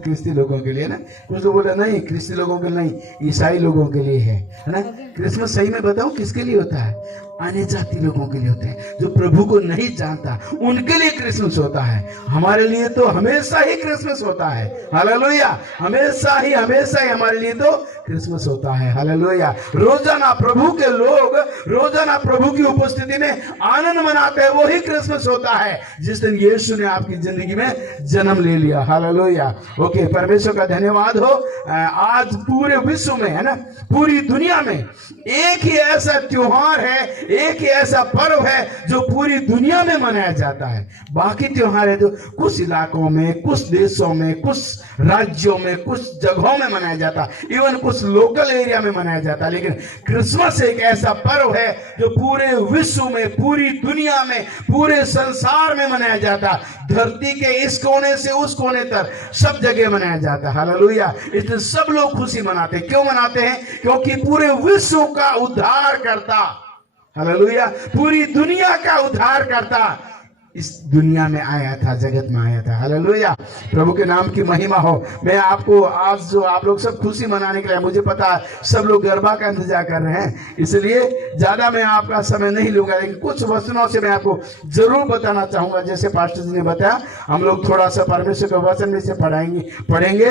ख्रिस्ती लोगों के लिए ना। कुछ लोग बोले नहीं ख्रिस्ती लोगों के लिए नहीं, ईसाई लोगों के लिए है ना। क्रिसमस सही में बताऊं किसके लिए होता है? अन्य जाति लोगों के लिए होते हैं, जो प्रभु को नहीं जानता उनके लिए क्रिसमस होता है। हमारे लिए तो हमेशा ही क्रिसमस होता है, हालेलुया। हमेशा ही हमारे लिए तो क्रिसमस होता है, हालेलुया। रोजाना प्रभु के लोग रोजाना प्रभु की उपस्थिति में आनंद मनाते हैं, वही क्रिसमस होता है जिस दिन यीशु ने आपकी जिंदगी में जन्म ले लिया, हालेलुया। ओके, परमेश्वर का धन्यवाद हो। आज पूरे विश्व में है ना, पूरी दुनिया में एक ही ऐसा त्योहार है, एक ही ऐसा पर्व है जो पूरी दुनिया में मनाया जाता है। बाकी त्योहार है तो कुछ इलाकों में, कुछ देशों में, कुछ राज्यों में, कुछ जगहों में मनाया जाता है, इवन कुछ लोकल एरिया में मनाया जाता है। लेकिन क्रिसमस एक ऐसा पर्व है जो पूरे विश्व में, पूरी दुनिया में, पूरे संसार में मनाया जाता है। धरती के इस कोने से उस कोने तक सब जगह मनाया जाता है, हालेलुया। इसलिए सब लोग खुशी मनाते हैं। क्यों मनाते हैं? क्योंकि पूरे विश्व का उद्धार करता, हालेलुया, पूरी दुनिया का उद्धार करता इस दुनिया में आया था, जगत में आया था, हालेलुया। प्रभु के नाम की महिमा हो। मैं आपको आज जो आप लोग सब खुशी मनाने के लिए, मुझे पता है सब लोग गरबा का इंतजार कर रहे हैं, इसलिए ज्यादा मैं आपका समय नहीं लूंगा, लेकिन कुछ वचनों से मैं आपको जरूर बताना चाहूंगा। जैसे पास्टर जी ने बताया, हम लोग थोड़ा सा परमेश्वर के वचन में से पढ़ेंगे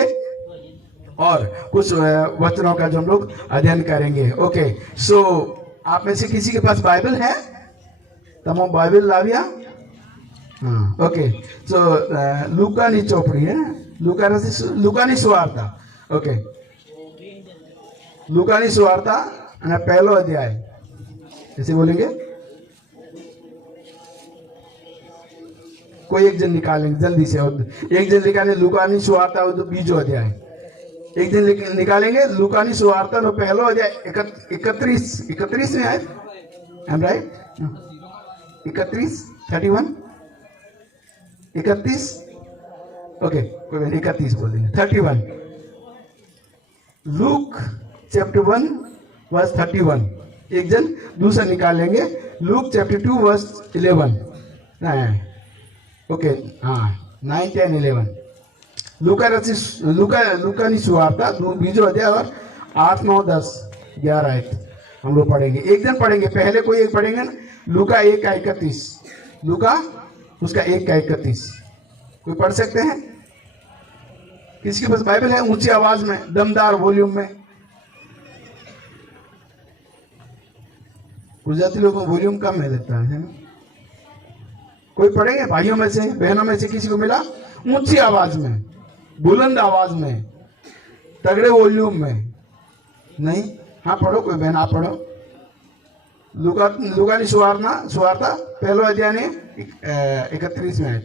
और कुछ वचनों का जो हम लोग अध्ययन करेंगे। ओके, सो आप में से किसी के पास बाइबल है? तमाम बाइबल लाविया। हाँ, ओके। सो लूकानी चौपड़ी है, लूकानी सुवार्ता। ओके, लूकानी सुवार्ता पहलो अध्याय, ऐसे बोलेंगे। कोई एक जन निकालेंगे जल्दी से, एक जन निकालें लूकानी सुवार्ता बीजो अध्याय, एक दिन निकालेंगे लूकानी सुवार्ता नो पहलो अध्याय 31 में आए, आई एम राइट? 31 ओके, कोई 31 बोल देंगे। 31 लूक चैप्टर 1 वर्स 31। एक जन दूसरा निकालेंगे लूक चैप्टर 2 वर्स 11। ओके, हाँ 9, 10, 11 लूकानी सुवार्ता बीजो अध्याय और 8, 9, 10, 11 हम लोग पढ़ेंगे। एक दिन पढ़ेंगे, पहले कोई एक पढ़ेंगे ना, लूका 1 का 31, लूका उसका 1 का 31। कोई पढ़ सकते हैं? किसके पास बाइबल है? ऊंची आवाज में, दमदार वॉल्यूम में। गुजराती लोगों को वॉल्यूम कम है लगता है ना? कोई पढ़ेंगे भाइयों में से, बहनों में से किसी को मिला? ऊंची आवाज में, बुलंद आवाज में, तगड़े वॉल्यूम में। नहीं? हाँ पढ़ो, कोई बहन आप पढ़ो। लूकानी सुवार्ता पहलो अध्याय ने 31 में है।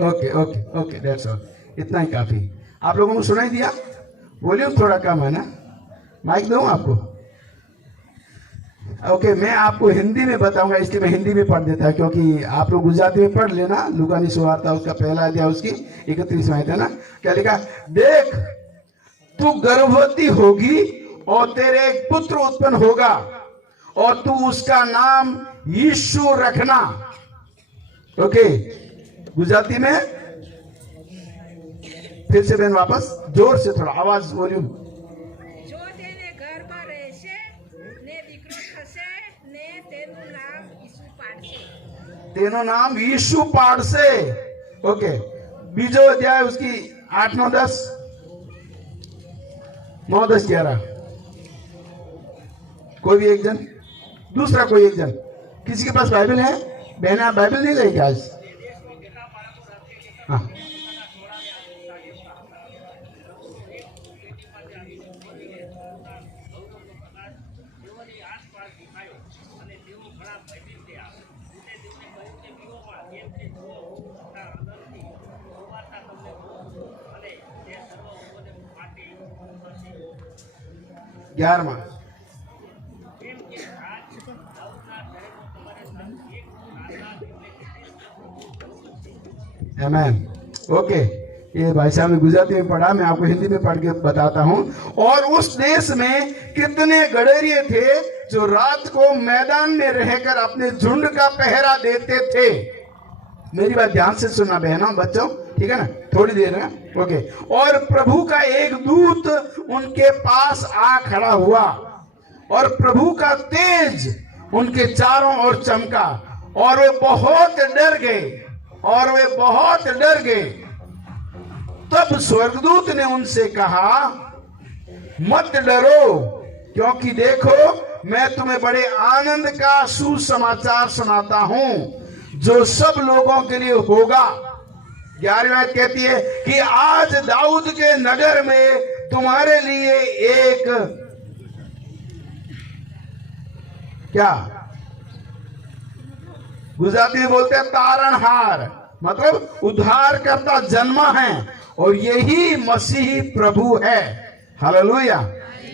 ओके, दैट्स ऑल, इतना ही काफी। आप लोगों को सुनाई दिया? वॉल्यूम थोड़ा कम है ना? माइक दूं आपको? ओके, मैं आपको हिंदी में बताऊंगा, इसलिए मैं हिंदी में पढ़ देता है, क्योंकि आप लोग गुजराती में पढ़ लेना। लूकानी सुवार्ता उसका पहला अध्याय उसकी 31 में है ना। क्या लिखा? देख तू गर्भवती होगी और तेरे एक पुत्र उत्पन्न होगा और तू उसका नाम यीशु रखना। ओके, गुजराती में फिर से बहन वापस जोर से, थोड़ा आवाज वॉल्यूम। तेनो नाम यीशु पाड़से। ओके, बीजो अध्याय उसकी 8, 9, 10, 9, 10, 11। कोई भी एक जन, दूसरा कोई एक जन, किसी के पास बाइबल है? बहना आप बाइबल नहीं लेगी आज? हाँ, ग्यारहवां। आमेन। ओके, ये भाई साहब ने गुजराती में पढ़ा, मैं आपको हिंदी में पढ़ के बताता हूं। और उस देश में कितने गडेरिये थे जो रात को मैदान में रहकर अपने झुंड का पहरा देते थे। मेरी बात ध्यान से सुनना बहनों बच्चों, ठीक है ना, थोड़ी देर में, ओके। और प्रभु का एक दूत उनके पास आ खड़ा हुआ और प्रभु का तेज उनके चारों ओर चमका और वे बहुत डर गए। तब स्वर्गदूत ने उनसे कहा, मत डरो, क्योंकि देखो मैं तुम्हें बड़े आनंद का सुसमाचार सुनाता हूं, जो सब लोगों के लिए होगा। 11वीं आयत कहती है कि आज दाऊद के नगर में तुम्हारे लिए एक क्या गुजराती में बोलते हैं तारणहार, मतलब उद्धारकर्ता जन्मा है और यही मसीही प्रभु है। हालेलुया।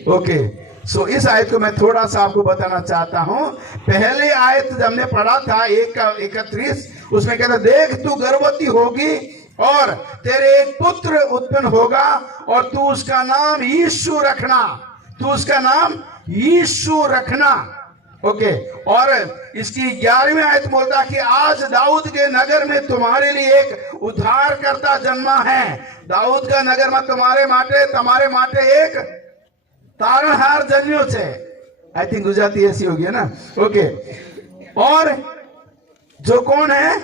ओके, सो इस आयत को मैं थोड़ा सा आपको बताना चाहता हूं। पहले आयत जब हमने पढ़ा था 1:31, उसमें कहता देख तू गर्भवती होगी और तेरे एक पुत्र उत्पन्न होगा और तू उसका नाम यीशु रखना। ओके, और इसकी 11वीं आयत बोलता कि आज दाऊद के नगर में तुम्हारे लिए एक उद्धारकर्ता जन्मा है। दाऊद का नगर में तुम्हारे माटे एक तारणहार जन्म्यो छे। आई थिंक गुजराती ऐसी होगी है ना। ओके, और जो कौन है?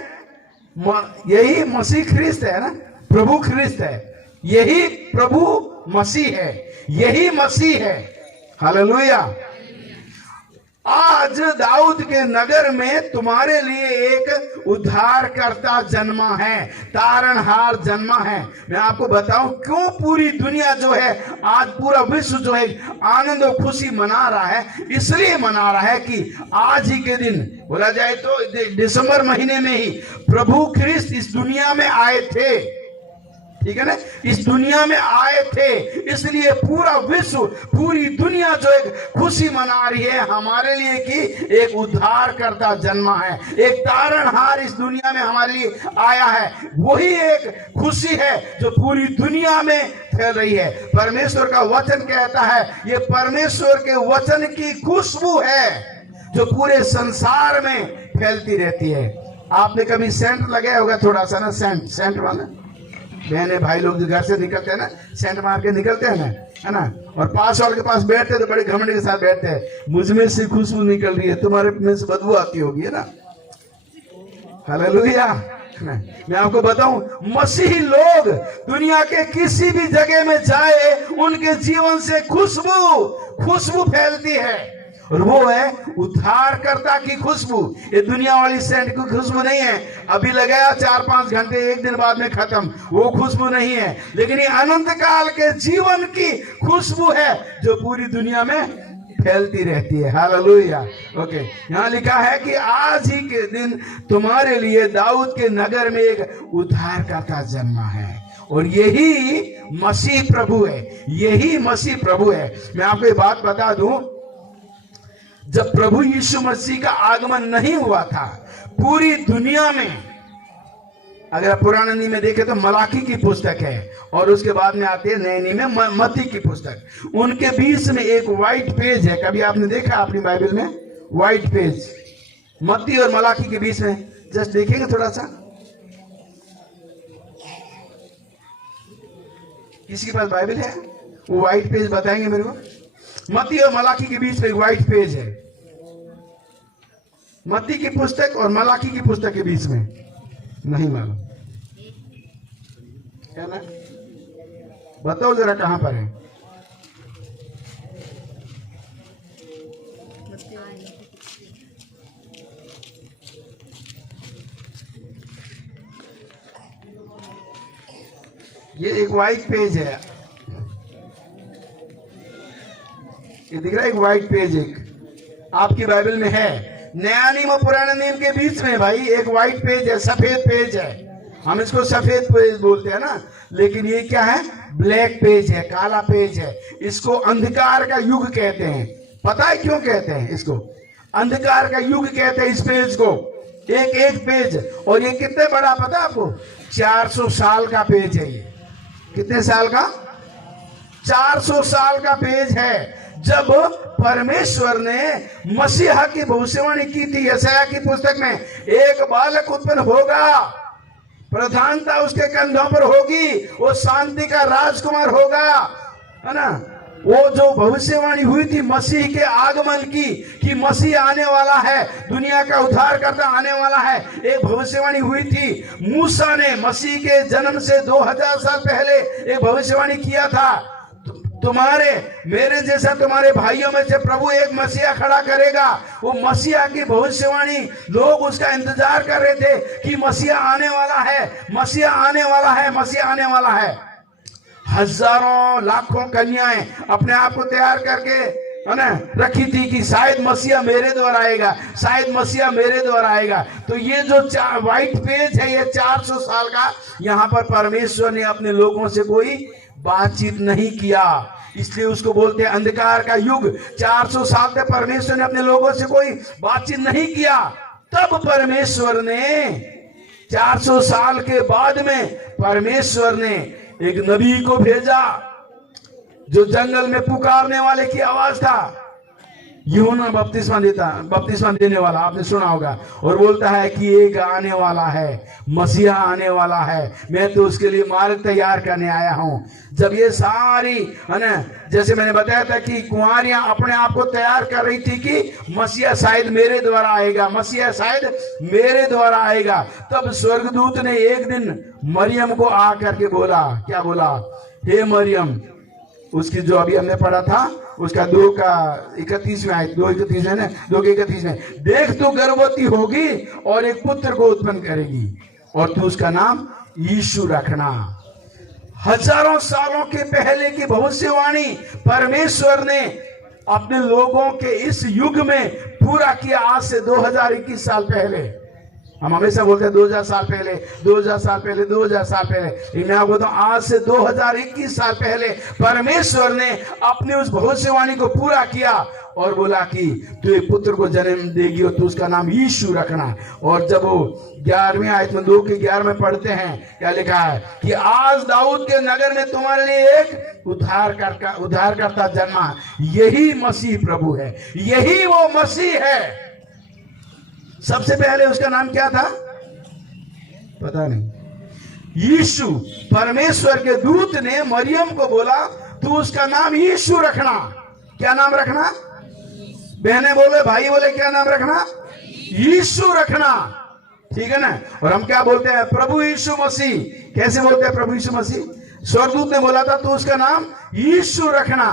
यही मसीह ख्रिस्त है ना, प्रभु ख्रिस्त है, यही प्रभु मसीह है, यही मसीह है। हालेलुया। आज दाऊद के नगर में तुम्हारे लिए एक उद्धारकर्ता जन्मा है, तारणहार जन्मा है। मैं आपको बताऊं क्यों पूरी दुनिया जो है, आज पूरा विश्व जो है आनंद और खुशी मना रहा है। इसलिए मना रहा है कि आज ही के दिन, बोला जाए तो दिसंबर महीने में ही प्रभु ख्रिस्त इस दुनिया में आए थे, ठीक है ना, इस दुनिया में आए थे। इसलिए पूरा विश्व, पूरी दुनिया जो एक खुशी मना रही है हमारे लिए कि एक उद्धारकर्ता जन्मा है, एक तारणहार इस दुनिया में हमारे लिए आया है। वही एक खुशी है जो पूरी दुनिया में फैल रही है। परमेश्वर का वचन कहता है ये परमेश्वर के वचन की खुशबू है जो पूरे संसार में फैलती रहती है। आपने कभी सेंट लगाया होगा थोड़ा सा ना, सेंट वाला, बहने भाई लोग जो घर से निकलते हैं ना, सेंट मार के निकलते हैं ना, है ना, और पास वाले के पास बैठते तो बड़े घमंड के साथ बैठते हैं, मुझ में से खुशबू निकल रही है, तुम्हारे में से बदबू आती होगी, है ना। हालेलुया। मैं आपको बताऊं, मसीही लोग दुनिया के किसी भी जगह में जाए उनके जीवन से खुशबू फैलती है, और वो है उद्धारकर्ता की खुशबू। ये दुनिया वाली सेंट की खुशबू नहीं है, अभी लगाया 4-5 घंटे, एक दिन बाद में खत्म, वो खुशबू नहीं है। लेकिन ये अनंत काल के जीवन की खुशबू है जो पूरी दुनिया में फैलती रहती है। हालेलुया। ओके, यहाँ लिखा है कि आज ही के दिन तुम्हारे लिए दाऊद के नगर में एक उद्धारकर्ता जन्मा है और यही मसीह प्रभु है, यही मसीह प्रभु है। मैं आपको ये बात बता दूं, जब प्रभु यीशु मसीह का आगमन नहीं हुआ था पूरी दुनिया में, अगर आप पुराने नियम में देखें तो मलाकी की पुस्तक है और उसके बाद में आती है नए नियम में मत्ती की पुस्तक। उनके बीच में एक व्हाइट पेज है, कभी आपने देखा अपनी बाइबल में व्हाइट पेज? मत्ती और मलाकी के बीच में, जस्ट देखेंगे थोड़ा सा। किसी के पास बाइबल है वो व्हाइट पेज बताएंगे मेरे को? मत्ती और मलाकी के बीच में एक व्हाइट पेज है, मत्ती की पुस्तक और मलाकी की पुस्तक के बीच में, नहीं मालूम है ना, बताओ जरा कहां पर है? ये एक व्हाइट पेज है, ये दिख रहा है एक व्हाइट पेज, एक आपकी बाइबल में है। नया नियम और पुराने नियम के बीच में भाई एक व्हाइट पेज है, सफेद पेज है। हम इसको सफेद पेज बोलते हैं ना, लेकिन ये क्या है? ब्लैक पेज है, काला पेज है। इसको अंधकार का युग कहते हैं। पता है क्यों कहते हैं इसको? अंधकार का युग कहते हैं इस पेज को, एक पेज। और ये कितने बड़ा पता है आपको? 400 साल का पेज है ये। कितने साल का? 400 साल का पेज है जब परमेश्वर ने मसीहा की भविष्यवाणी की थी। यशायाह की पुस्तक में एक बालक उत्पन्न होगा, प्रधानता उसके कंधों पर होगी, वो शांति का राजकुमार होगा, है ना। वो जो भविष्यवाणी हुई थी मसीह के आगमन की, कि मसीह आने वाला है, दुनिया का उद्धारकर्ता आने वाला है, एक भविष्यवाणी हुई थी। मूसा ने मसीह के जन्म से 2000 साल पहले एक भविष्यवाणी किया था, तुम्हारे मेरे जैसा तुम्हारे भाइयों में से प्रभु एक मसीहा खड़ा करेगा। वो मसीहा की भविष्यवाणी लोग उसका इंतजार कर रहे थे कि मसीहा आने वाला है, मसीहा आने वाला है, मसीहा आने वाला है। हजारों लाखों कन्याएं अपने आप को तैयार करके, है ना, रखी थी कि शायद मसीहा मेरे द्वारा आएगा, शायद मसीहा मेरे द्वारा आएगा। तो ये जो व्हाइट पेज है, ये 400 साल का, यहाँ पर परमेश्वर ने अपने लोगों से कोई बातचीत नहीं किया, इसलिए उसको बोलते हैं अंधकार का युग। 400 साल तक परमेश्वर ने अपने लोगों से कोई बातचीत नहीं किया। तब परमेश्वर ने 400 साल के बाद में परमेश्वर ने एक नबी को भेजा, जो जंगल में पुकारने वाले की आवाज था। यूहन्ना बपतिस्मा देने वाला, आपने सुना होगा, और बोलता है कि एक आने वाला है, मसीहा आने वाला है, मैं तो उसके लिए मार्ग तैयार करने आया हूं। जब ये सारी, है ना, जैसे मैंने बताया था कि कुंवारियां अपने आप को तैयार कर रही थी कि मसीहा शायद मेरे द्वारा आएगा, मसीहा शायद मेरे द्वारा आएगा, तब स्वर्गदूत ने एक दिन मरियम को आकर के बोला, क्या बोला? हे मरियम, उसकी जो अभी हमने पढ़ा था उसका 2:31 में आए, 2:31 में ना, 2:31 में, देख तू गर्भवती होगी और एक पुत्र को उत्पन्न करेगी और तू उसका नाम यीशु रखना। हजारों सालों के पहले की भविष्यवाणी परमेश्वर ने अपने लोगों के इस युग में पूरा किया। आज से 2021 साल पहले, हम हमेशा बोलते हैं 2000 साल पहले, 2000 साल पहले, 2000 साल पहले, लेकिन मैं आपको बताऊं आज से 2021 साल पहले परमेश्वर ने अपनी उस भविष्यवाणी को पूरा किया और बोला कि तू एक पुत्र को जन्म देगी और तू उसका नाम यीशु रखना। और जब वो 11वीं आयत में 2:11 में पढ़ते हैं, क्या लिखा है कि आज दाऊद के नगर में तुम्हारे लिए एक उद्धारकर्ता जन्मा, यही मसीह प्रभु है, यही वो मसीह है। सबसे पहले उसका नाम क्या था पता नहीं, यीशु। परमेश्वर के दूत ने मरियम को बोला तू उसका नाम यीशु रखना। क्या नाम रखना? बहने बोले, भाई बोले, क्या नाम रखना? यीशु रखना, ठीक है ना। और हम क्या बोलते हैं? प्रभु यीशु मसीह। कैसे बोलते हैं प्रभु यीशु मसीह? स्वर्गदूत ने बोला था तू उसका नाम यीशु रखना।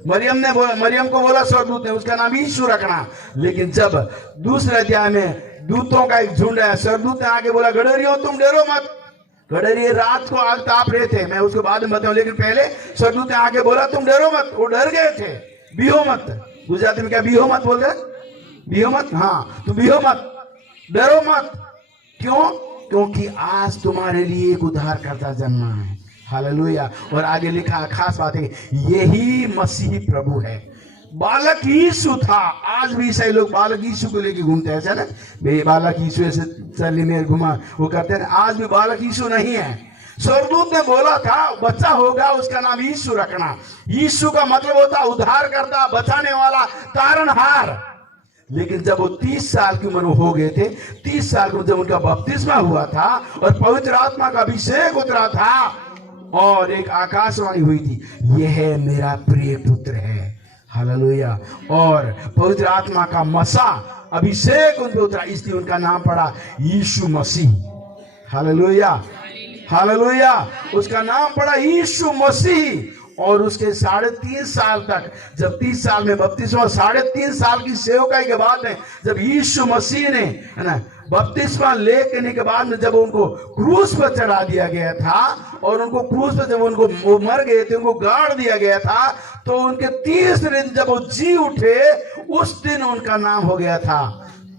मरियम को बोला स्वर्गदूत ने उसका नाम यीशु रखना। लेकिन जब दूसरे अध्याय में दूतों का एक झुंड है, स्वर्गदूत ने आके बोला गडरियों तुम डरो मत। गडरिये रात को आग ताप रहे थे, मैं उसको बाद में बताऊं, लेकिन पहले स्वर्गदूत ने आके बोला तुम डरो मत। वो डर गए थे, बिहो मत। गुजराती में क्या बिहो मत बोलते? बिहो मत, हाँ, तुम बिहो मत, डरो मत। क्यों? क्योंकि आज तुम्हारे लिए एक उद्धारकर्ता जन्मा है। हालेलुया। और आगे लिखा खास बात है, यही मसीह प्रभु है। बालक यीशु था। आज भी ईसाई लोग बालक यीशु को लेके घूमते हैं, ऐसा ना, बालक यीशु ऐसे चली में घुमा वो करते हैं। आज भी बालक यीशु नहीं है। स्वर्गदूत ने बोला था बच्चा होगा, उसका नाम यीशु रखना। यीशु का मतलब होता उद्धारकर्ता, बचाने वाला, तारणहार। लेकिन जब वो 30 साल की उम्र हो गए थे, 30 साल को जब उनका बपतिस्मा हुआ था और पवित्र आत्मा का अभिषेक उतरा था और एक आकाशवाणी हुई थी, यह मेरा प्रिय पुत्र है। हालेलुया। और पवित्र आत्मा का मसा अभिषेक उन पर उतरा, इसलिए उनका नाम पड़ा यीशु मसीह। Hallelujah, hallelujah. उसका नाम पड़ा यीशु मसीह। और उसके 3.5 साल तक, जब 30 साल में बपतिस्मा, 3.5 साल की सेवकाई के बाद में जब यीशु मसीह ने, है ना, बपतिस्मा लेने के बाद में जब उनको क्रूस पर चढ़ा दिया गया था और उनको क्रूस पर जब उनको मर गए थे, उनको गाड़ दिया गया था, तो उनके 30 दिन जब वो जी उठे, उस दिन उनका नाम हो गया था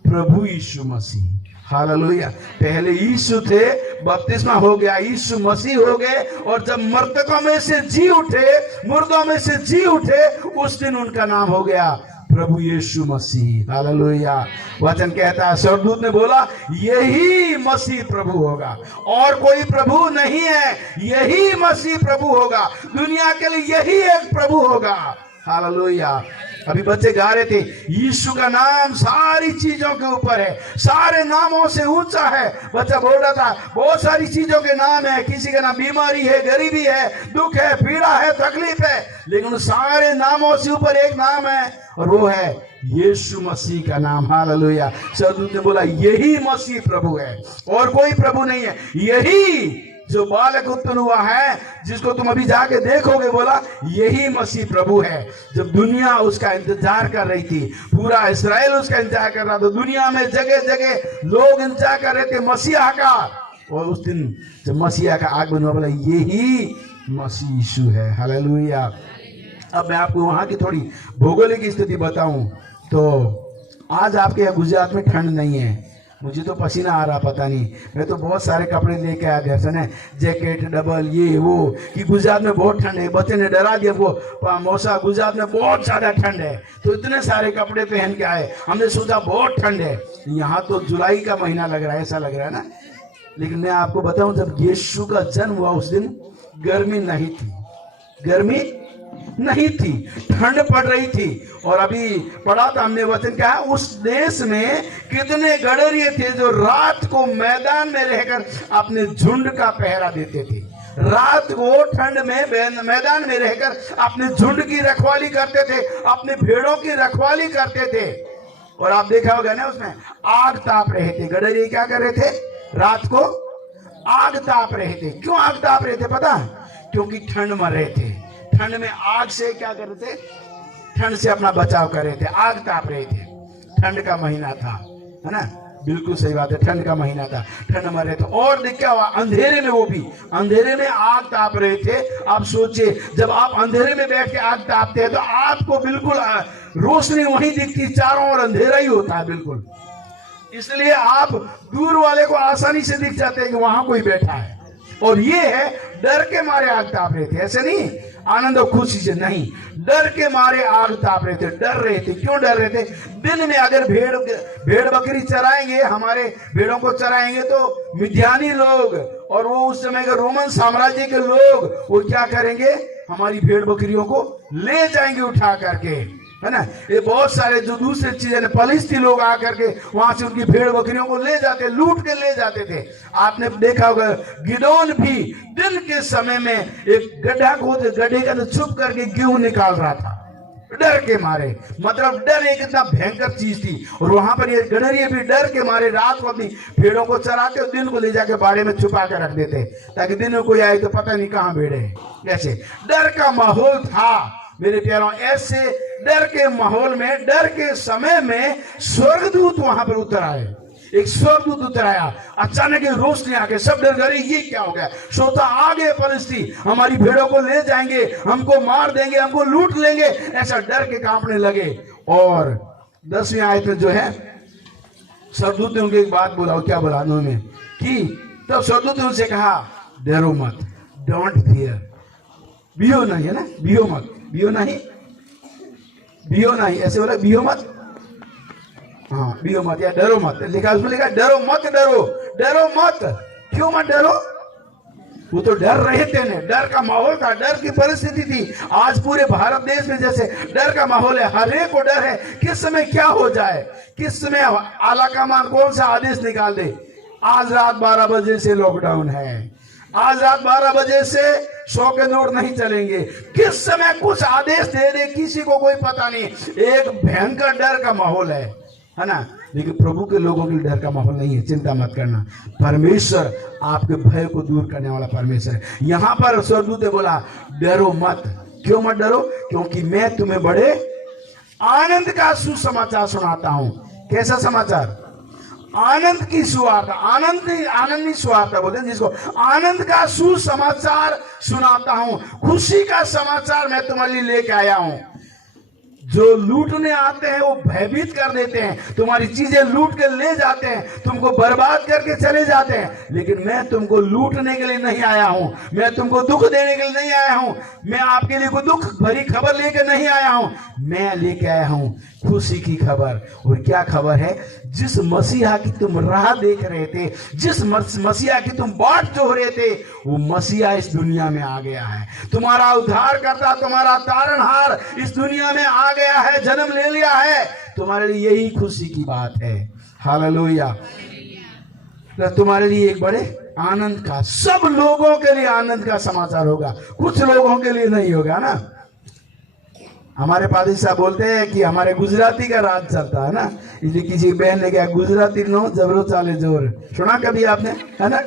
प्रभु यीशु मसीह। हालेलुया। पहले यीशु थे, बपतिस्मा हो गया, यीशु मसीह हो गए, और जब मृतकों में से जी उठे, मुर्दों में से जी उठे, उस दिन उनका नाम हो गया प्रभु यीशु मसीह। हालेलुया। वचन कहता है, स्वर्गदूत ने बोला यही मसीह प्रभु होगा, और कोई प्रभु नहीं है, यही मसीह प्रभु होगा, दुनिया के लिए यही एक प्रभु होगा। हालेलुया। अभी बच्चे गा रहे थे, यीशु का नाम सारी चीजों के ऊपर है, सारे नामों से ऊंचा है। बच्चा बोल रहा था बहुत सारी चीजों के नाम है, किसी का नाम बीमारी है, गरीबी है, दुख है, पीड़ा है, तकलीफ है, लेकिन उन सारे नामों से ऊपर एक नाम है, और वो है यीशु मसीह का नाम। हालेलुया। स्वर्गदूत ने बोला यही मसीह प्रभु है, और कोई प्रभु नहीं है, यही जो बालक उत्पन्न हुआ है, जिसको तुम अभी जाके देखोगे, बोला यही मसीह प्रभु है। जब दुनिया उसका इंतजार कर रही थी, पूरा इस्राएल उसका इंतजार कर रहा था, दुनिया में जगह जगह लोग इंतजार कर रहे थे मसीहा का, और उस दिन जब मसीहा का आगमन हुआ, बोला यही मसीह यीशु है। हालेलुया। अब मैं आपको वहां की थोड़ी भौगोलिक स्थिति बताऊं तो आज आपके यहाँ गुजरात में ठंड नहीं है, मुझे तो पसीना आ रहा, पता नहीं, मैं तो बहुत सारे कपड़े लेके आया घर से ना, जैकेट डबल ये वो, कि गुजरात में बहुत ठंड है। बच्चे ने डरा दिया वो, मौसा गुजरात में बहुत ज़्यादा ठंड है, तो इतने सारे कपड़े पहन के आए। हमने सोचा बहुत ठंड है, यहाँ तो जुलाई का महीना लग रहा है, ऐसा लग रहा है ना। लेकिन मैं आपको बताऊं, जब यीशु का जन्म हुआ उस दिन गर्मी नहीं थी, गर्मी नहीं थी, ठंड पड़ रही थी। और अभी पढ़ा था हमने वचन क्या है, उस देश में कितने गडरिये थे जो रात को मैदान में रहकर अपने झुंड का पहरा देते थे। रात को ठंड में मैदान में रहकर अपने झुंड की रखवाली करते थे, अपने भेड़ों की रखवाली करते थे। और आप देखा होगा ना, उसमें आग ताप रहे थे। गडरिये क्या कर रहे थे? रात को आग ताप रहे थे। क्यों आग ताप रहे थे पता? क्योंकि ठंड मर रहे थे। ठंड में आग से क्या कर रहे थे? ठंड से अपना बचाव कर रहे थे, आग ताप रहे थे। ठंड का महीना था, है ना? बिल्कुल सही बात है, ठंड का महीना था, ठंड मर रहे थे। और देख क्या हुआ, अंधेरे में, वो भी अंधेरे में आग ताप रहे थे। आप सोचिए, जब आप अंधेरे में बैठ के आग तापते हैं तो आपको बिल्कुल रोशनी वहीं दिखती, चारों ओर अंधेरा ही होता है बिल्कुल। इसलिए आप दूर वाले को आसानी से दिख जाते हैं कि वहां कोई बैठा है। और ये है, डर के मारे आग ताप रहे थे, ऐसे नहीं आनंद और खुशी से, नहीं, डर के मारे आग ताप रहे थे, डर रहे थे। क्यों डर रहे थे? दिन में अगर भेड़ बकरी चराएंगे, हमारे भेड़ों को चराएंगे, तो मिद्यानी लोग और वो उस समय के रोमन साम्राज्य के लोग वो क्या करेंगे? हमारी भेड़ बकरियों को ले जाएंगे उठा करके, है ना? ये बहुत सारे जो दूसरे चीजें फलिस्ती लोग आकर के वहां से उनकी भेड़ बकरियों को ले जाते, लूट के ले जाते थे। आपने देखा होगा, गिदोन भी दिन के समय में एक गड्ढा खोद, गड्ढे का तो छुप करके गेहूं निकाल रहा था, डर के मारे। मतलब डर एक इतना भयंकर चीज थी। और वहां पर ये गडरिये भी डर के मारे रात को अपनी भेड़ों को चराते और दिन को ले जाके बाड़े में छुपा कर रख देते, ताकि दिन में कोई आए तो पता नहीं कहाँ भेड़े हैं। कैसे डर का माहौल था मेरे प्यारों। ऐसे डर के माहौल में, डर के समय में स्वर्गदूत वहां पर उतर आए। एक स्वर्गदूत उतर आया, अचानक रोशनी आके सब डर गए, ये क्या हो गया? सोचा आगे परिस्थिति, हमारी भेड़ों को ले जाएंगे, हमको मार देंगे, हमको लूट लेंगे, ऐसा डर के कांपने लगे। और 10वीं आयत में जो है, स्वर्गदूत ने उनके एक बात बोला। क्या बोला उन्होंने? कि तब स्वर्गदूत ने उनसे कहा, डरो मत, डोंट फियर, बियो नहीं, है ना? बियो मत, बियो नहीं, बियो नहीं, ऐसे बोला, बियो मत, हाँ बियो मत या डरो मत। लिखा, उसमें लिखा डरो मत, डरो, डरो मत। क्यों मत डरो? वो तो डर रहे थे ने, डर का माहौल था, डर की परिस्थिति थी। आज पूरे भारत देश में जैसे डर का माहौल है, हर एक को डर है, किस समय क्या हो जाए, किस समय आला कमान कौन सा आदेश निकाल दे। आज रात 12 बजे से लॉकडाउन है, आज रात 12 बजे से 100 के नोट नहीं चलेंगे, किस समय कुछ आदेश दे दे, किसी को कोई पता नहीं। एक भयंकर डर का माहौल है ना? लेकिन प्रभु के लोगों के डर का माहौल नहीं है, चिंता मत करना। परमेश्वर आपके भय को दूर करने वाला परमेश्वर है। यहाँ पर स्वर्गदूत ने बोला, डरो मत। क्यों मत डरो? क्योंकि मैं तुम्हें बड़े आनंद का सुसमाचार सुनाता हूं। कैसा समाचार? आनंद की सुवार्ता, आनंदी सुवार्ता बोलते हैं जिसको, आनंद का सुसमाचार सुनाता हूं, खुशी का समाचार मैं तुम्हारे लिए लेके आया हूं। जो लूटने आते हैं वो भयभीत कर देते हैं, तुम्हारी चीजें लूट के ले जाते हैं, तुमको बर्बाद करके चले जाते हैं। लेकिन मैं तुमको लूटने के लिए नहीं आया हूं, मैं तुमको दुख देने के लिए नहीं आया हूं, मैं आपके लिए कोई दुख भरी खबर लेकर नहीं आया हूं। मैं लेके आया हूं खुशी की खबर। और क्या खबर है? जिस मसीहा की तुम राह देख रहे थे, जिस मसीहा की तुम बाट जो रहे थे, वो मसीहा इस दुनिया में आ गया है। तुम्हारा उद्धार करता, तुम्हारा तारणहार इस दुनिया में आ गया है, जन्म ले लिया है। तुम्हारे लिए यही खुशी की बात है। हालेलुया। तुम्हारे लिए एक बड़े आनंद का, सब लोगों के लिए आनंद का समाचार होगा, कुछ लोगों के लिए नहीं होगा ना। हमारे पादी साहब बोलते हैं कि हमारे गुजराती का राज चलता है ना, इसलिए किसी बहन ने कहा गुजराती नो जबरो चाले जोर, सुना कभी आपने, है ना?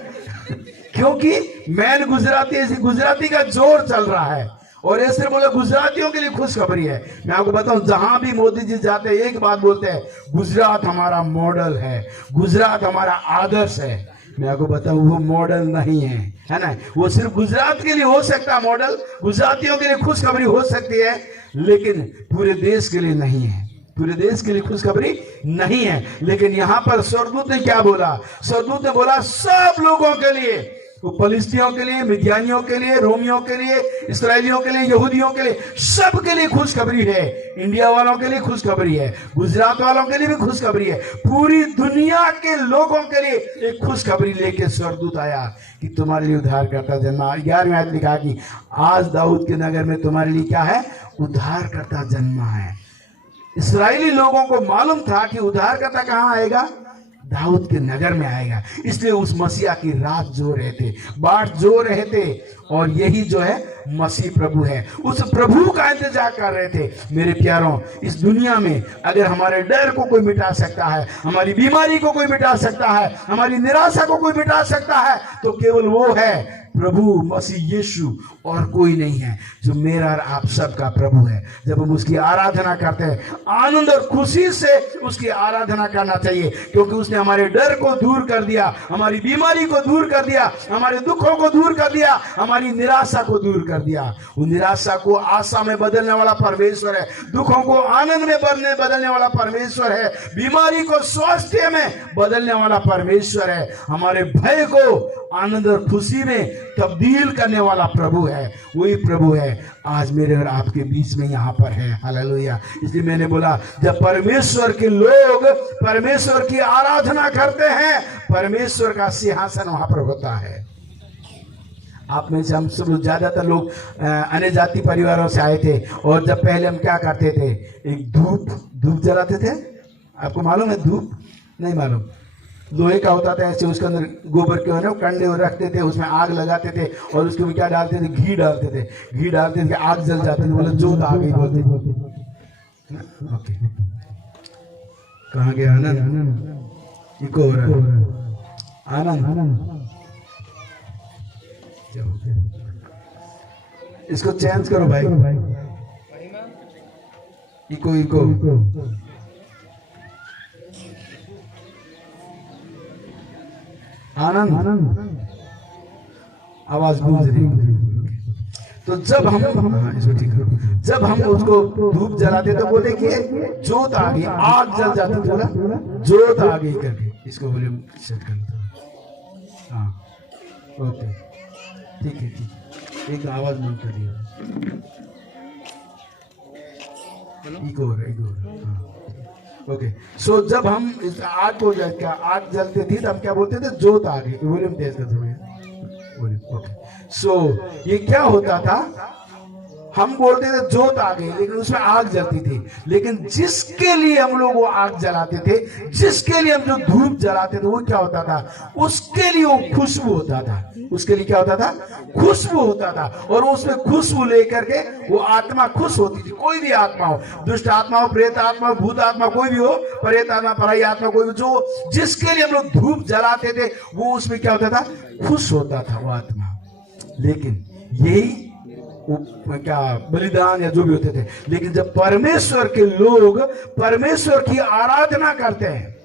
क्योंकि मैन गुजराती का जोर चल रहा है। और ऐसे बोले गुजरातियों के लिए खुशखबरी है। मैं आपको बताऊं, जहां भी मोदी जी जाते हैं एक बात बोलते हैं, गुजरात हमारा मॉडल है, गुजरात हमारा आदर्श है। मैं आपको बताऊं वो मॉडल नहीं है ना? वो सिर्फ गुजरात के लिए हो सकता है मॉडल, गुजरातियों के लिए खुशखबरी हो सकती है, लेकिन पूरे देश के लिए नहीं है। पूरे देश के लिए खुशखबरी नहीं है। लेकिन यहां पर स्वर्गदूत ने क्या बोला? स्वर्गदूत ने बोला सब लोगों के लिए, वो फलिस्तियों के लिए, मिद्यानियों के लिए, रोमियों के लिए, इस्राएलियों के लिए, यहूदियों के लिए, सब के लिए खुशखबरी है। इंडिया वालों के लिए खुशखबरी है, गुजरात वालों के लिए भी खुशखबरी है, पूरी दुनिया के लोगों के लिए एक खुशखबरी लेके स्वर्गदूत आया कि तुम्हारे लिए उद्धार करता जन्मा। 11वें आयत लिखा कि आज दाऊद के नगर में तुम्हारे लिए क्या है? उद्धार करता जन्मा है। इस्राएली लोगों को मालूम था कि उद्धार करता कहां आएगा? दाऊद के नगर में आएगा। इसलिए उस मसीहा की रात जो रहे थे, बाट जो रहे थे, और यही जो है मसीह प्रभु है। उस प्रभु का इंतजार कर रहे थे। मेरे प्यारों, इस दुनिया में अगर हमारे डर को कोई मिटा सकता है, हमारी बीमारी को कोई मिटा सकता है, हमारी निराशा को कोई मिटा सकता है, तो केवल वो है प्रभु मसीह यीशु, और कोई नहीं है, जो मेरा और आप सबका प्रभु है। जब हम उसकी आराधना करते हैं, आनंद और खुशी से उसकी आराधना करना चाहिए, क्योंकि उसने हमारे डर को दूर कर दिया, हमारी बीमारी को दूर कर दिया, हमारे दुखों को दूर कर दिया, हमारी निराशा को दूर कर दिया। वो निराशा को आशा में बदलने वाला परमेश्वर है, दुखों को आनंद में बदलने वाला परमेश्वर है, बीमारी को स्वास्थ्य में बदलने वाला परमेश्वर है, हमारे भय को आनंद और खुशी में तब्दील करने वाला प्रभु है। वही प्रभु है आज मेरे और आपके बीच में यहाँ पर है। हालेलुया। इसलिए मैंने बोला, जब परमेश्वर के लोग परमेश्वर की आराधना करते हैं, परमेश्वर का सिंहासन वहां पर होता है। आप में से हम सब ज्यादातर लोग अन्य जाति परिवारों से आए थे, और जब पहले हम क्या करते थे, एक धूप जलाते थे। आपको मालूम है धूप? नहीं मालूम। लोहे का होता था ऐसे, उसके अंदर गोबर के ना कंडे रखते थे, उसमें आग लगाते थे, और उसके में क्या डालते थे? घी डालते थे, आग जल जाती थी। बोले जोत आ गई बोलते। ओके, कहाँ गया आनंद? इको हो रहा है आनंद। इसको चेंज करो भाई, इको। आनंद आवाज गूंज रही। तो जब हम इसको ठीक करो, जब हम उसको धूप जलाते तो बोले कि जोत आ गई, आग जल जाती, बोला जोत आ गई करके। इसको वॉल्यूम सेट कर दो। हाँ ओके, ठीक है, एक आवाज बंद कर दिया। इको हो रहा। ओके, सो जब हम इस आग को आग जलती थी तब क्या बोलते थे? जोत आ गई। वॉल्यूम तेज कर दो। ओके, सो ये क्या होता था? हम बोलते थे जोत आ गई, लेकिन उसमें आग जलती थी। लेकिन जिसके लिए हम लोग वो आग जलाते थे, जिसके लिए हम जो धूप जलाते थे, वो क्या होता था? उसके लिए वो खुशबू होता था। उसके लिए क्या होता था? खुशबू होता था। और उसमें खुशबू लेकर के वो आत्मा खुश होती थी। कोई भी आत्मा हो, दुष्ट आत्मा हो, प्रेत आत्मा हो, भूत आत्मा, कोई भी हो, प्रेत आत्मा, पराई आत्मा, कोई भी, जो जिसके लिए हम लोग धूप जलाते थे, वो उसमें क्या होता था? खुश होता था वो आत्मा। लेकिन यही क्या बलिदान या जो भी होते थे। लेकिन जब परमेश्वर के लोग परमेश्वर की आराधना करते हैं,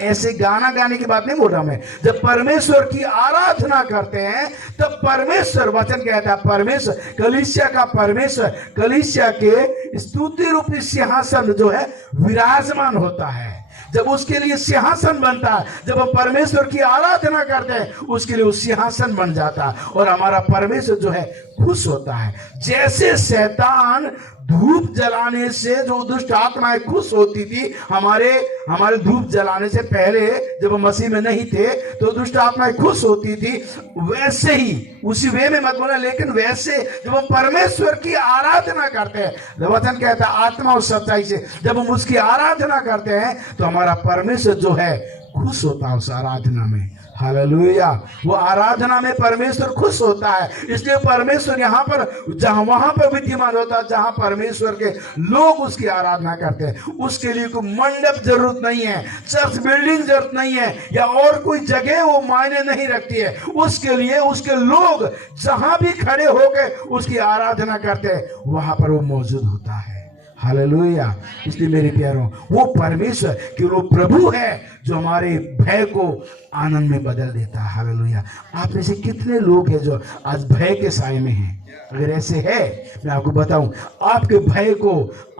ऐसे गाना गाने की बात नहीं बोल रहा मैं, जब परमेश्वर की आराधना करते हैं तब परमेश्वर, वचन कहता है परमेश्वर, कलीसिया का परमेश्वर, कलीसिया के स्तुति रूपी सिंहासन जो है विराजमान होता है। जब उसके लिए सिंहासन बनता है, जब हम परमेश्वर की आराधना करते हैं, उसके लिए वो सिंहासन बन जाता है, और हमारा परमेश्वर जो है खुश होता है। जैसे शैतान धूप जलाने से जो दुष्ट आत्माएं खुश होती थी, हमारे धूप जलाने से पहले जब हम मसीह में नहीं थे तो दुष्ट आत्माएं खुश होती थी, वैसे ही, उसी वे में मत बोला, लेकिन वैसे जब हम परमेश्वर की आराधना करते हैं, वचन कहता है आत्मा और सच्चाई से जब हम उसकी आराधना करते हैं तो हमारा परमेश्वर जो है खुश होता है उस आराधना में। हालेलुया। वो आराधना में परमेश्वर खुश होता है, इसलिए परमेश्वर यहाँ पर वहां पर विद्यमान होता है जहां परमेश्वर के लोग उसकी आराधना करते हैं। उसके लिए कोई मंडप जरूरत नहीं है, चर्च बिल्डिंग जरूरत नहीं है, या और कोई जगह वो मायने नहीं रखती है। उसके लिए उसके लोग जहां भी खड़े होकर उसकी आराधना करते हैं वहां पर वो मौजूद होता है। हालेलुया। इसलिए मेरे प्यारों, वो परमेश्वर केवल वो प्रभु है जो हमारे भय को आनंद में बदल देता है। हालेलुया। आप में से कितने लोग हैं जो आज भय के साए में हैं? अगर ऐसे है, मैं आपको बताऊं, आपके भय को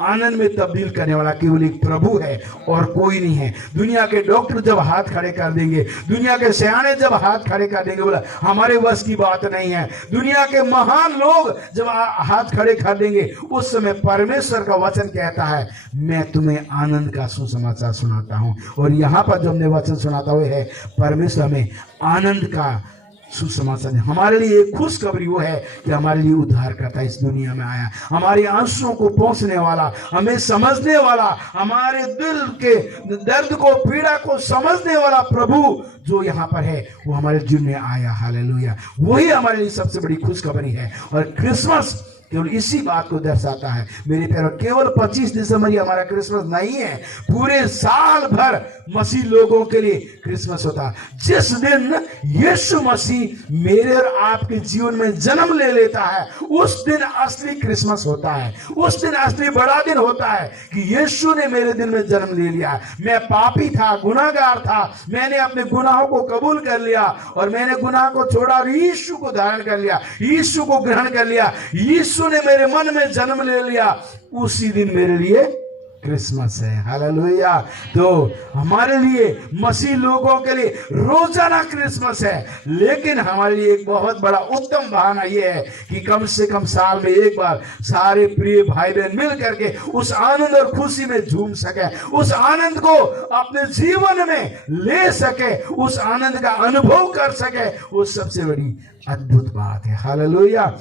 आनंद में तब्दील करने वाला केवल एक प्रभु है और कोई नहीं है। दुनिया के डॉक्टर जब हाथ खड़े कर देंगे, दुनिया के सयाने जब हाथ खड़े कर देंगे, बोला हमारे वश की बात नहीं है, दुनिया के महान लोग जब हाथ खड़े कर देंगे, उस समय परमेश्वर का वचन कहता है मैं तुम्हें आनंद का सुसमाचार सुनाता हूं। और यहाँ पर जो हमने वचन सुनाता हुआ है, परमेश्वर हमें आनंद का सुसमाचार, हमारे लिए एक खुशखबरी वो है कि हमारे लिए उद्धारकर्ता इस दुनिया में आया, हमारे आंसुओं को पहुंचने वाला, हमें समझने वाला, हमारे दिल के दर्द को, पीड़ा को समझने वाला प्रभु जो यहाँ पर है वो हमारे जीवन में आया। हालेलुया। वही हमारे लिए सबसे बड़ी खुशखबरी है। और क्रिसमस केवल इसी बात को दर्शाता है मेरे प्यारों। केवल 25 दिसंबर ही हमारा क्रिसमस नहीं है, पूरे साल भर मसीह लोगों के लिए क्रिसमस होता है। जिस दिन यीशु मसीह मेरे और आपके जीवन में जन्म ले लेता है, उस दिन असली क्रिसमस होता है, उस दिन असली बड़ा दिन होता है कि यीशु ने मेरे दिन में जन्म ले लिया। मैं पापी था, गुनाहगार था, मैंने अपने गुनाहों को कबूल कर लिया और मैंने गुनाह को छोड़ा और यीशु को धारण कर लिया, यीशु को ग्रहण कर लिया, यीशु ने मेरे मन में जन्म ले लिया। उसी दिन मेरे लिए क्रिसमस है। हालेलुया। तो हमारे लिए, मसीह लोगों के लिए रोजाना क्रिसमस है, लेकिन हमारे लिए एक बहुत बड़ा उत्तम बहाना यह है कि कम से कम साल में एक बार सारे प्रिय भाई बहन मिल करके उस आनंद और खुशी में झूम सके, उस आनंद को अपने जीवन में ले सके, उस आनंद का अनुभव कर सके, वो सबसे बड़ी अद्भुत बात है। हालेलुया।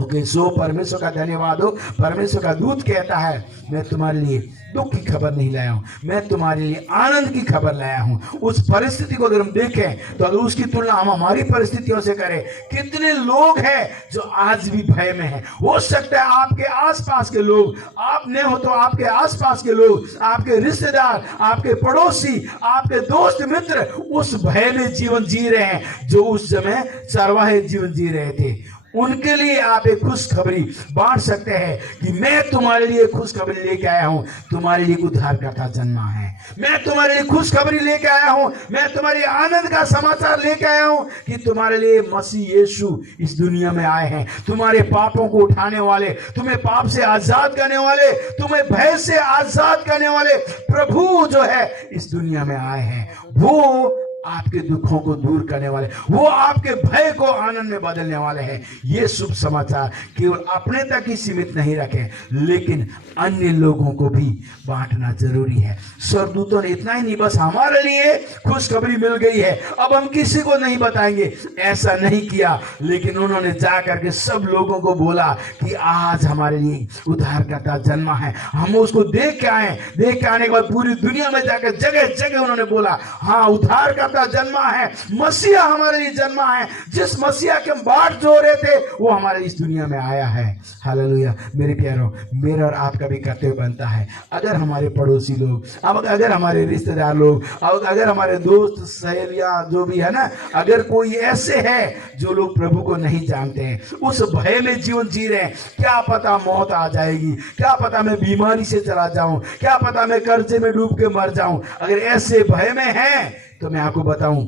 ओके, सो परमेश्वर का धन्यवाद हो। परमेश्वर का दूत कहता है मैं तुम्हारे लिए दुख की खबर नहीं लाया हूं, मैं तुम्हारे लिए आनंद की खबर लाया हूं। उस परिस्थिति को अगर हम देखें तो अगर उसकी तुलना हम हमारी परिस्थितियों से करें, कितने लोग हैं जो आज भी भय में हैं। हो सकता है आपके आसपास के लोग, आप नहीं हो तो आपके आसपास के लोग, आपके रिश्तेदार, आपके पड़ोसी, आपके दोस्त मित्र उस भय में जीवन जी रहे हैं जो उस समय चरवाहे जीवन जी रहे थे। उनके लिए आप एक खुशखबरी बांट सकते हैं कि मैं तुम्हारे लिए खुशखबरी लेके आया हूं, तुम्हारे लिए उद्धारकर्ता जन्मा है। मैं तुम्हारे लिए खुशखबरी लेके आया हूं, मैं तुम्हारे आनंद का समाचार लेके आया हूं कि तुम्हारे लिए मसीह यीशु इस दुनिया में आए हैं, तुम्हारे पापों को उठाने वाले, तुम्हें पाप से आजाद करने वाले, तुम्हें भय से आजाद करने वाले प्रभु जो है इस दुनिया में आए हैं। वो आपके दुखों को दूर करने वाले, वो आपके भय को आनंद में बदलने वाले हैं। ये शुभ समाचार केवल अपने तक ही सीमित नहीं रखें, लेकिन अन्य लोगों को भी बांटना जरूरी है। स्वर्गदूतों ने इतना ही नहीं, बस हमारे लिए खुशखबरी मिल गई है अब हम किसी को नहीं बताएंगे, ऐसा नहीं किया, लेकिन उन्होंने जा करके सब लोगों को बोला कि आज हमारे लिए उद्धारकर्ता जन्मा है, हम उसको देख के आए। देख के आने के बाद पूरी दुनिया में जाकर जगह जगह उन्होंने बोला हाँ उद्धारकर्ता जन्मा है, मसीहा हमारे लिए जन्मा है। जिस मसीहा के हम बाट जो रहे थे वो हमारे इस दुनिया में आया है। हालेलुया। मेरे प्यारों, मेरा और आपका भी कर्तव्य बनता है, अगर हमारे पड़ोसी लोग, अब अगर हमारे रिश्तेदार लोग, अगर हमारे दोस्त सहेलियां जो भी है ना, अगर कोई ऐसे है जो लोग प्रभु को नहीं जानते हैं, उस भय में जीवन जी रहे हैं, क्या पता मौत आ जाएगी, क्या पता मैं बीमारी से चला जाऊं, क्या पता मैं कर्जे में डूब के मर जाऊं, अगर ऐसे भय में हैं तो मैं आपको बताऊं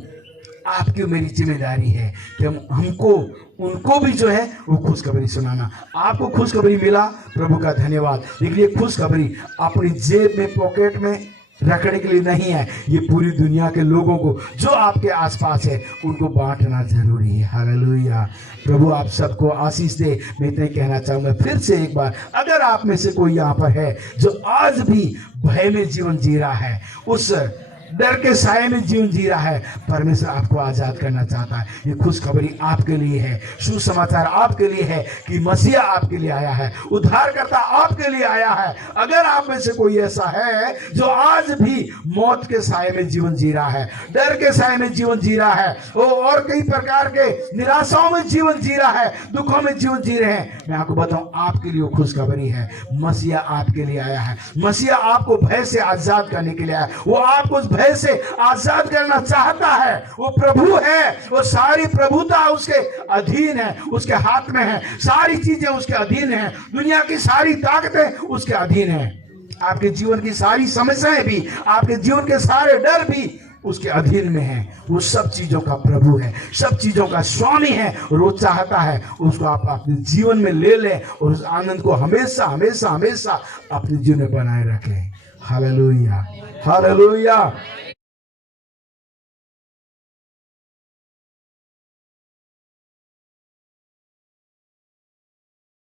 आपकी मेरी जिम्मेदारी है कि हमको उनको भी जो है वो खुशखबरी सुनाना। आपको खुशखबरी मिला, प्रभु का धन्यवाद, लेकिन ये खुशखबरी अपनी जेब में, पॉकेट में रखने के लिए नहीं है, ये पूरी दुनिया के लोगों को जो आपके आसपास है उनको बांटना जरूरी है। हालेलुया। प्रभु आप सबको आशीष दे। मैं इतना ही कहना चाहूंगा फिर से एक बार, अगर आप में से कोई यहाँ पर है जो आज भी भय में जीवन जी रहा है, उस डर के साये में जीवन जी रहा है, परमेश्वर आपको आजाद करना चाहता है। ये खुशखबरी आपके लिए है, सुसमाचार आपके लिए है कि मसीहा आपके लिए आया है, उद्धारकर्ता आपके लिए आया है। अगर आप में से कोई ऐसा है जो आज भी मौत के साये में जीवन जी रहा है, डर के साये में जीवन जी रहा है, और कई प्रकार के निराशाओं में जीवन जी रहा है, दुखों में जीवन जी रहे हैं, मैं आपको बताऊं आपके लिए खुशखबरी है। मसीहा आपके लिए आया है, मसीहा आपको भय से आजाद करने के लिए आया। वो आपको उस भय से आजाद करना चाहता है। वो प्रभु है, वो सारी प्रभुता उसके अधीन है, उसके हाथ में है, सारी चीजें उसके अधीन है, दुनिया की सारी ताकतें उसके अधीन है। आपके जीवन की सारी समस्याएं भी, आपके जीवन के सारे डर भी उसके अधीन में है। वो सब चीजों का प्रभु है, सब चीजों का स्वामी है, और वो चाहता है उसको आप अपने जीवन में ले लें और उस आनंद को हमेशा हमेशा हमेशा अपने जीवन में बनाए रखें। Hallelujah, hallelujah.